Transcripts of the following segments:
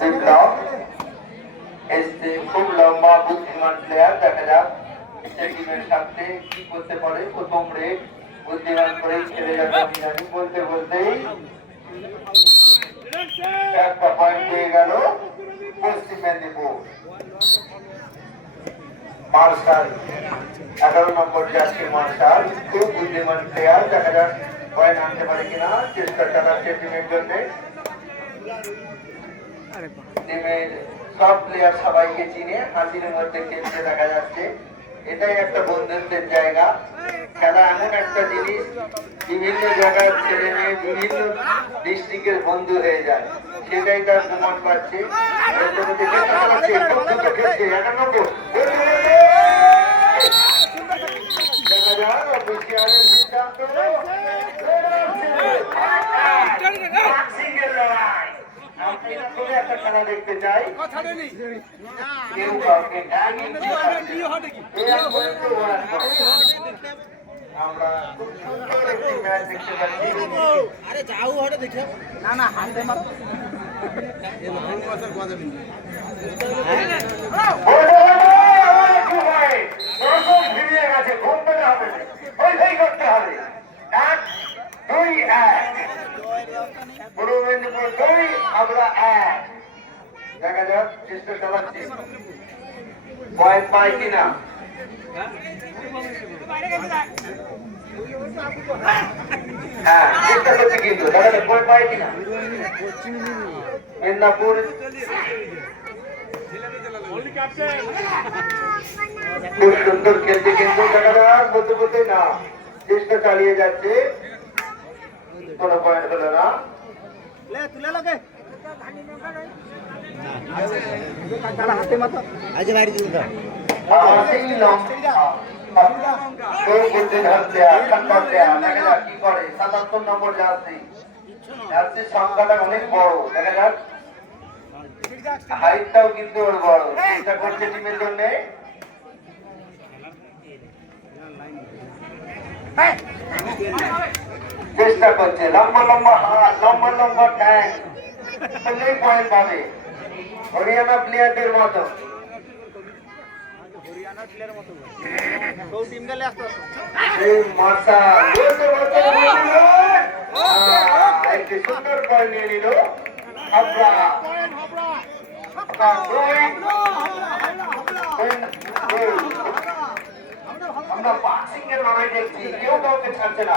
বিপ্লব এসছে, খুব লম্বা বুদ্ধিমান প্লেয়ার। দেখা যাক টিমের সাথে কি করতে পারে। প্রথম রেড বুদ্ধিমান করেই খেলে যাবে আমি জানি। বলতে বলতেই একটা পয়েন্ট পেয়ে গেল পশ্চিম মেদিনীপুর। মার্শাল 11 নম্বর জার্সি মার্শাল খুব বুদ্ধিমান প্লেয়ার। দেখা যাক পয়েন্ট আনতে পারে কিনা, চেষ্টা চালাচ্ছে টিমের জন্য। টিমের সব প্লেয়ার সবাইকে চিনে হাসির মধ্যে খেলতে দেখা যাচ্ছে। এটাই একটা বন্ধুত্বের জায়গা। খেলা এমন একটা জিনিস, বিভিন্ন জায়গার ছেলে মেয়ে বিভিন্ন ডিস্ট্রিক্টের বন্ধু হয়ে যায়, সেটাই তার প্রমাণ পাচ্ছে। দেখা যাক অফিসিয়ালের সিদ্ধান্ত একটা খেলা দেখতে চাই। আমরা খুব সুন্দর একটি ম্যাচ দেখতে পাচ্ছি। ঘুম পেতে হবে, করতে হবে। 1-2-1 পূর্ব মেদিনীপুর 2, আমরা 1। দেখা যাক চেষ্টা চালাচ্ছি, পয়েন্ট পাই কিনা। হ্যাঁ চেষ্টা করছি, কিন্তু দেখা যাক পয়েন্ট পাই কিনা। মেদিনীপুর খুব সুন্দর খেলতে, কিন্তু দেখা যাক বলতে বলতে না, চেষ্টা চালিয়ে যাচ্ছে, কোনো পয়েন্ট হলো না। কি করে 77 নম্বর জার্সি, জার্সির সংখ্যাটা অনেক বড়। দেখা যাক হাইটটাও কিন্তু ওর বড়। চেষ্টা করছে টিমের জন্য, চেষ্টা করছে। লম্বা লম্বা হাত, লম্বা লম্বা ট্যাঙ্ক, পয়েন্ট পাবে হরিয়ানা প্লেয়ারদের মতো। সুন্দর পয়েন্ট নিয়ে নিল। আমরা বক্সিং এর লড়াই দেখছি, কেউ কাউকে ছাড়ছে না।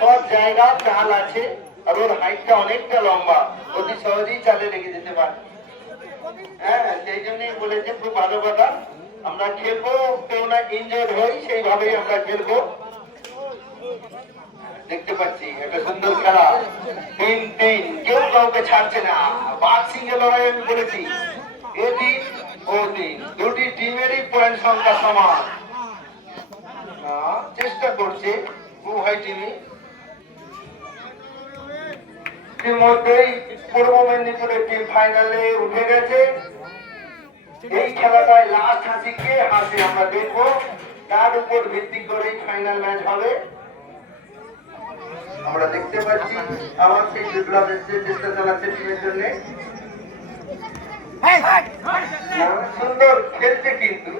সব জায়গা চাল আছে, আর ওর হাইটটা অনেকটা লম্বা, অতি সহজেই চালে লেগে যেতে পারে। হ্যাঁ সেই জন্যই বলেছে, খুব ভালো কথা। আমরা খেলবো, কেউ না ইনজয়েড হই, সেইভাবেই আমরা খেলবো। দেখতে পাচ্ছি একটা সুন্দর খেলা, 3-3, কেউ কাউকে ছাড়ছে না। বক্সিং এর লড়াই আমি বলেছি, এ টিম ও টিম, দুটি টিমেরই পয়েন্ট সংখ্যা সমান। চেষ্টা করছে উভয় টিমই। ইতিমধ্যেই পূর্ব মেদিনীপুরের টিম ফাইনালে উঠে গেছে। এই খেলাটায় লাস্ট হাসি কে হাসে আমরা দেখবো, তার উপর ভিত্তি করে ফাইনাল ম্যাচ হবে। আমরা দেখতে পাচ্ছি আমার সেই বিপ্লব এসে চেষ্টা চালাচ্ছে টিমের জন্য। সুন্দর খেলছে, কিন্তু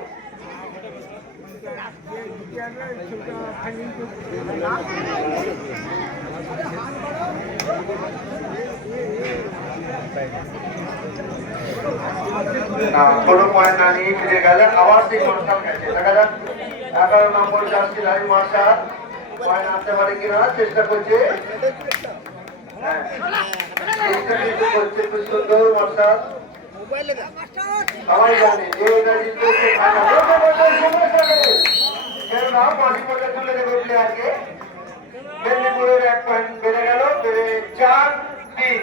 কোনো পয়েন্ট না নিয়ে ফিরে গেলে আবার সেই মার্শাল গেছে। দেখা যাক 11 নম্বর জার্সি লাইন মার্শাল পয়েন্ট আনতে পারে কিনা, চেষ্টা করছে। খুব সুন্দর মার্শাল। সবাই জানে যে এটা জিতবে সে তুলে দেবে প্লেয়ারকে। মেদিনীপুরের 1 পয়েন্ট বেড়ে গেল, বেড়ে 4-3।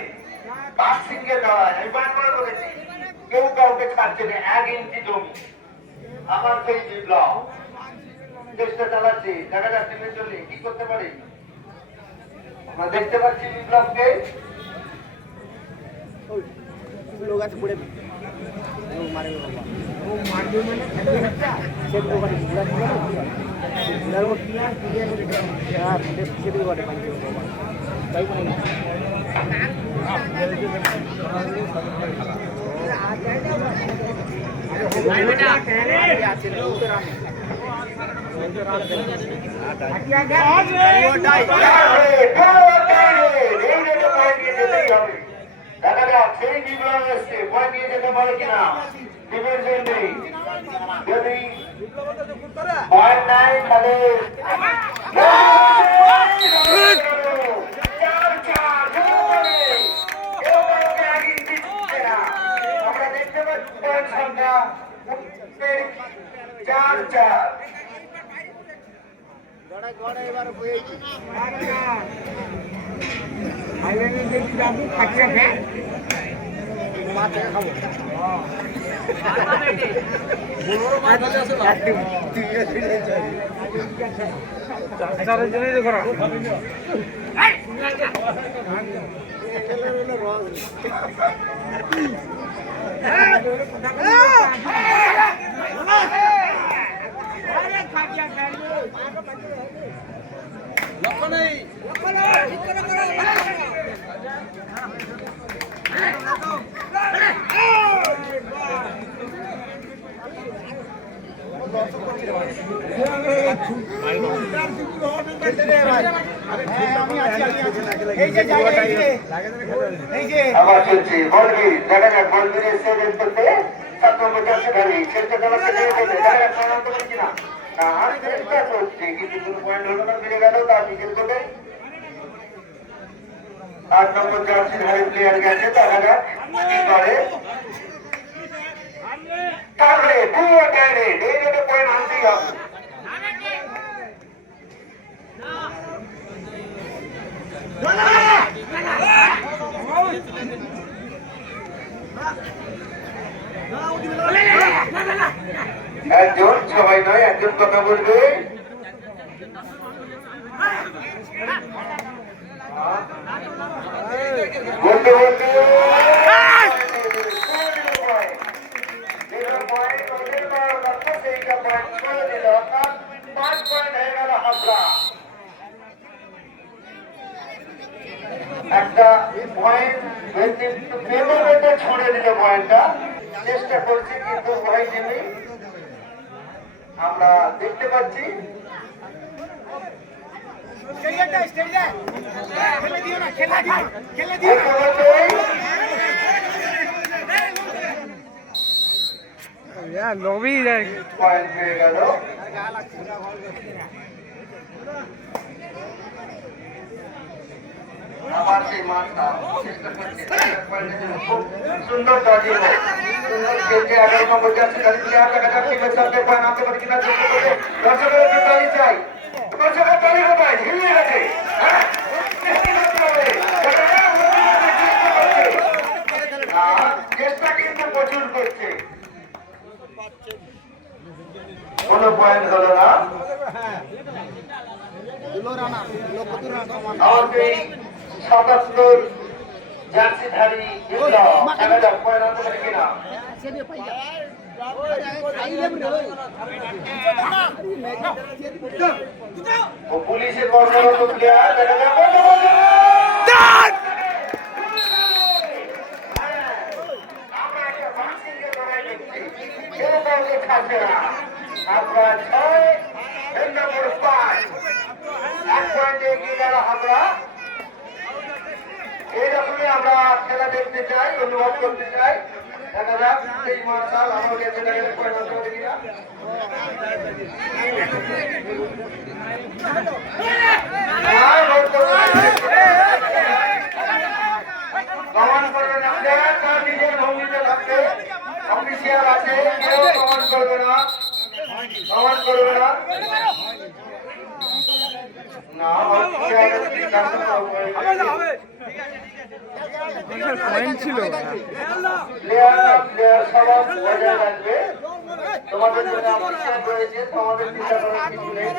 বক্সিং এর লড়াই আমি বারবার বলেছি, কেউ কাউকে ছাড়ছে না, 1 ইঞ্চি জমি। আমার সেই বিপ্লব চেষ্টা চালাচ্ছে, দেখা যাক টিমের জন্য কি করতে পারে। আমরা দেখতে পাচ্ছি বিপ্লবকে গাছ পড়ে মারবে বাবা ও মারবে মানে সেটা ওখানে ঘোড়া ঘোড়ার মধ্যে সেটা ওখানে মারবে বাবা তাই বলে আবার চলছে বলবীর দেখা যাক বলবীরের সেভেন করতে 7 নম্বর যাচ্ছে গাড়ি ছেড়ে দেওয়ার দেখা যাক পয়েন্ট করবে কিনা না আর চেষ্টা করছে কিন্তু কোনো পয়েন্ট হলো না ফিরে গেল তার বিকেল করে 8 নম্বর জার্সি ধারী প্লেয়ার গেছে দেখা যাক কি করে তাহলে পুরো টাইনে এই পয়েন্ট আনতেই হবে একজন সবাই নয় একজন কথা বলবে বলতে বলতে সেইটা পয়েন্ট ছড়ে দিল অর্থাৎ 5 পয়েন্ট হয়ে গেল হাবড়া একটা পয়েন্ট পেপারে ছড়ে দিল পয়েন্টটা চেষ্টা করছি কিন্তু ভয় নেমে আমরা দেখতে পাচ্ছি লবি পয়েন্ট পেয়ে গেল আবার সেই মাঠটা চেষ্টা করছি খুব সুন্দর দাঁড়িয়ে সুন্দর খেলছে 11 নম্বর যাচ্ছে গাড়ি প্লেয়ার দেখা যাক টিমের সাথে পয়েন্ট আনতে পারে কিনা চেষ্টা করছে দর্শকের একটু তালি চাই দর্শকের তালি কোথায় ঝিমিয়ে গেছে চেষ্টা কিন্তু প্রচুর করছে কোন পয়েন্ট হলো না আমাদের 77 জার্সিধারী দেখা যাক পয়েন্ট আনতে পারে কিনা ও পুলিশের বর্তমান প্লেয়ার দেখা যাক আমরা একটা বাক্সিংকে লড়াই দেখছি কেউ কাউকে খাচ্ছে না আমরা 6 নম্বর 5 1 পয়েন্টে এগিয়ে গেল আমরা এইরকমই আমরা খেলা দেখতে চাই অনুভব করতে চাই দেখা যাক সেই মার্শাল আমার কাছে দেখা যাক পয়েন্ট আনতে পারে কিনা কমান করবে না তার নিজের ভঙ্গিতে থাকবে অফিসিয়াল আছে কেউ কমান করবে না কমান করবে না না পয়েন্ট ছিল প্লেয়ার সবাই বজায় রাখবে তোমাদের জন্য অফিসিয়াল রয়েছে তোমাদের চিন্তা করার কিছু নেই